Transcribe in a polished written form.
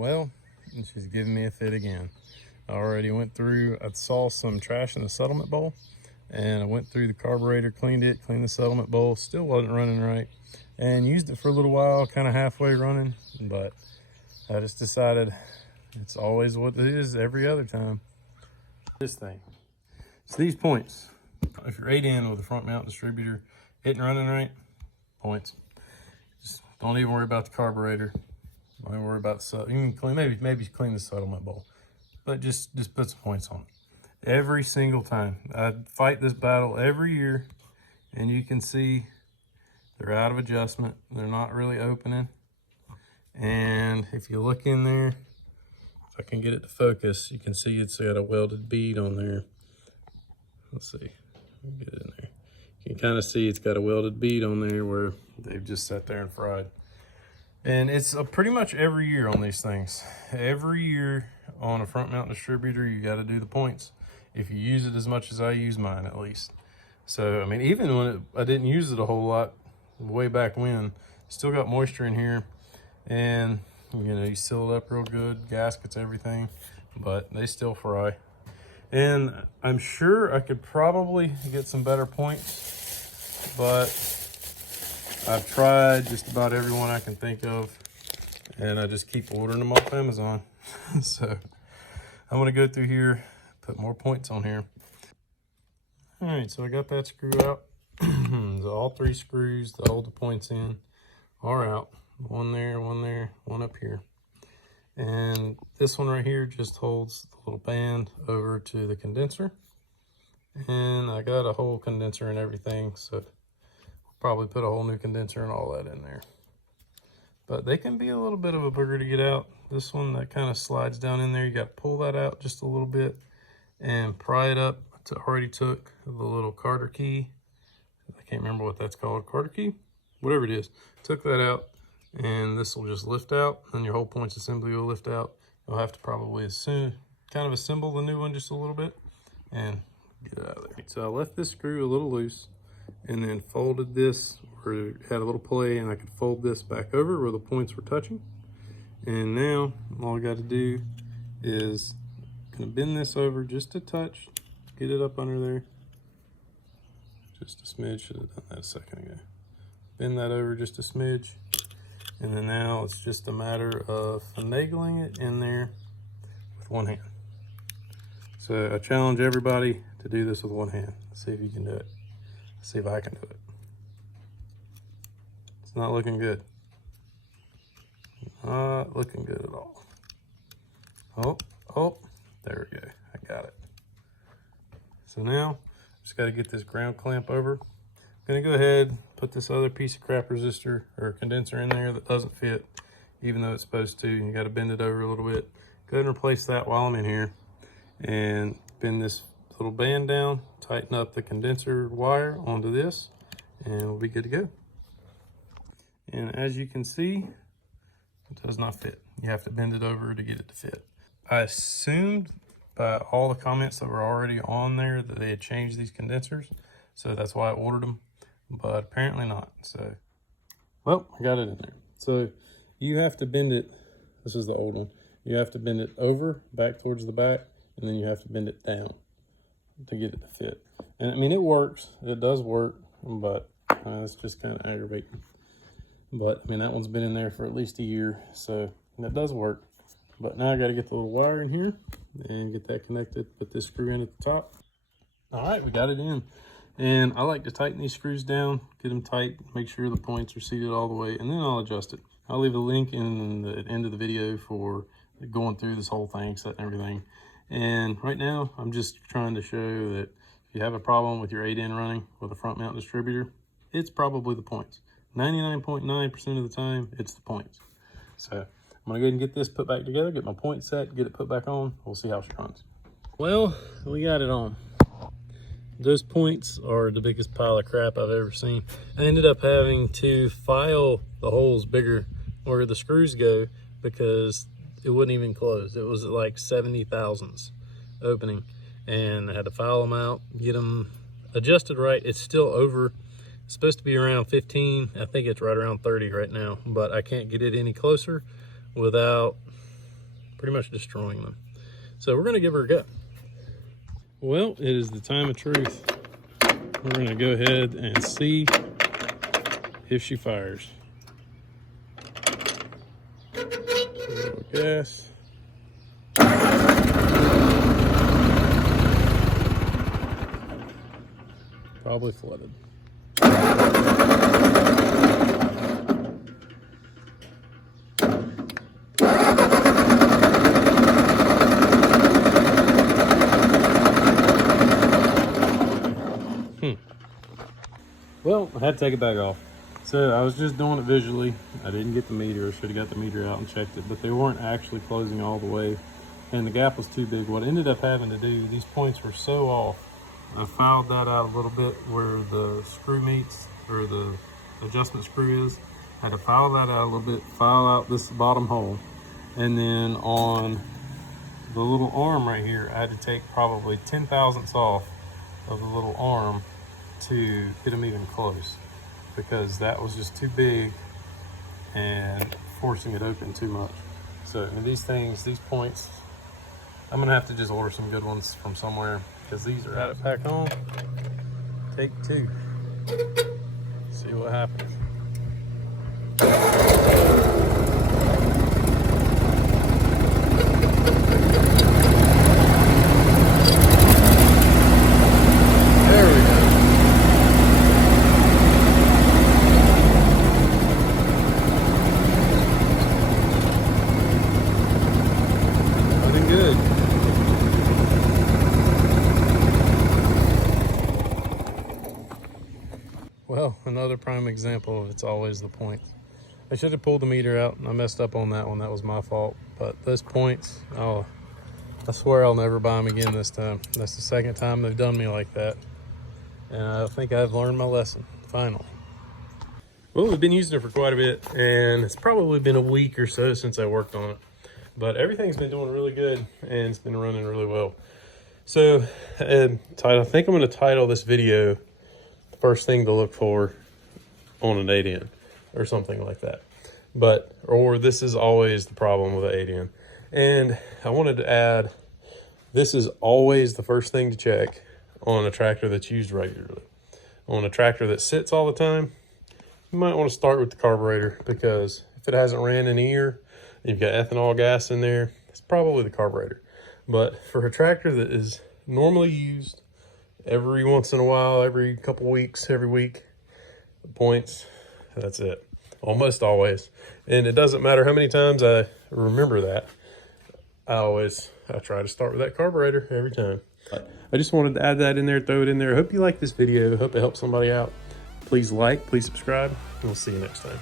Well, she's giving me a fit again. I already went through, I saw some trash in the settlement bowl, and I went through the carburetor, cleaned the settlement bowl, still wasn't running right, and used it for a little while, kind of halfway running, but I just decided it's always what it is every other time. This thing, it's these points. If you're 8-in with a front mount distributor, hitting running right, points. Just don't even worry about the carburetor. Don't even worry about the, you can clean, maybe clean the settlement bowl, but just put some points on it. Every single time. I fight this battle every year, and you can see they're out of adjustment. They're not really opening. And if you look in there, if I can get it to focus, you can see it's got a welded bead on there. Let's see, get it in there. You can kind of see it's got a welded bead on there where they've just sat there and fried. And it's pretty much every year on these things. Every year on a front mount distributor, you got to do the points. If you use it as much as I use mine, at least. So, I mean, even when I didn't use it a whole lot, way back when, still got moisture in here. And, you know, you seal it up real good, gaskets, everything, but they still fry. And I'm sure I could probably get some better points, but I've tried just about every one I can think of, and I just keep ordering them off Amazon. So I'm gonna go through here, put more points on here. All right, so I got that screw out. All 3 screws that hold the points in are out. One there, one up here. And this one right here just holds the little band over to the condenser. And I got a whole condenser and everything, so probably put a whole new condenser and all that in there. But they can be a little bit of a booger to get out. This one that kind of slides down in there, you got to pull that out just a little bit and pry it up. I already took the little Carter key. I can't remember what that's called, Carter key? Whatever it is. Took that out, and this will just lift out, and your whole points assembly will lift out. You'll have to probably kind of assemble the new one just a little bit and get it out of there. So I left this screw a little loose, and then folded this where it had a little play, and I could fold this back over where the points were touching. And now all I got to do is gonna bend this over just a touch, get it up under there. Just a smidge, should have done that a second ago. Bend that over just a smidge. And then now it's just a matter of finagling it in there with one hand. So I challenge everybody to do this with one hand. See if you can do it. See if I can do it. It's not looking good. Not looking good at all. Oh, there we go. I got it. So now, just got to get this ground clamp over. I'm gonna go ahead, put this other piece of crap resistor or condenser in there that doesn't fit, even though it's supposed to. You got to bend it over a little bit. Go ahead and replace that while I'm in here, and bend this little band down, tighten up the condenser wire onto this, and we'll be good to go. And as you can see, it does not fit. You have to bend it over to get it to fit. I assumed by all the comments that were already on there that they had changed these condensers, so that's why I ordered them, but apparently not. So, well, I got it in there. So you have to bend it, this is the old one, you have to bend it over, back towards the back, and then you have to bend it down to get it to fit. And I mean, it works, it does work, but it's just kind of aggravating. But I mean, that one's been in there for at least a year, so that does work. But now I got to get the little wire in here and get that connected, put this screw in at the top. All right, we got it in. And I like to tighten these screws down, get them tight, make sure the points are seated all the way, and then I'll adjust it. I'll leave a link in the end of the video for going through this whole thing, setting everything. And right now, I'm just trying to show that if you have a problem with your 8-in running with a front mount distributor, it's probably the points. 99.9% of the time, it's the points. So I'm gonna go ahead and get this put back together, get my point set, get it put back on. We'll see how she runs. Well, we got it on. Those points are the biggest pile of crap I've ever seen. I ended up having to file the holes bigger where the screws go because it wouldn't even close. It was like 70 thousandths opening, and I had to file them out, get them adjusted right. It's still over. It's supposed to be around 15. I think it's right around 30 right now, but I can't get it any closer without pretty much destroying them. So we're gonna give her a go. Well, it is the time of truth. We're gonna go ahead and see if she fires. A little gas. Probably flooded. Well, I had to take it back off. So I was just doing it visually. I didn't get the meter. I should have got the meter out and checked it, but they weren't actually closing all the way and the gap was too big. What I ended up having to do, these points were so off, I filed that out a little bit where the screw meets, or the adjustment screw is. I had to file that out a little bit, file out this bottom hole. And then on the little arm right here, I had to take probably 10 thousandths off of the little arm to get them even close, because that was just too big and forcing it open too much. So and these things, these points, I'm gonna have to just order some good ones from somewhere, because these are out of pack home. Take two. See what happens. Good. Well, another prime example of it's always the points. I should have pulled the meter out, and I messed up on that one. That was my fault. But those points, oh, I swear I'll never buy them again this time. That's the second time they've done me like that. And I think I've learned my lesson, finally. Well, we've been using it for quite a bit, and it's probably been a week or so since I worked on it. But everything's been doing really good, and it's been running really well. So I think I'm going to title this video "The First Thing to Look For on an 8N" or something like that. Or this is always the problem with an 8N. And I wanted to add, this is always the first thing to check on a tractor that's used regularly. On a tractor that sits all the time, you might want to start with the carburetor, because if it hasn't ran in a year, you've got ethanol gas in there, it's probably the carburetor. But for a tractor that is normally used every once in a while, every couple weeks, every week, points, that's it. Almost always. And it doesn't matter how many times I remember that, I try to start with that carburetor every time. I just wanted to add that in there, throw it in there. I hope you like this video. I hope it helps somebody out. Please like, please subscribe, and we'll see you next time.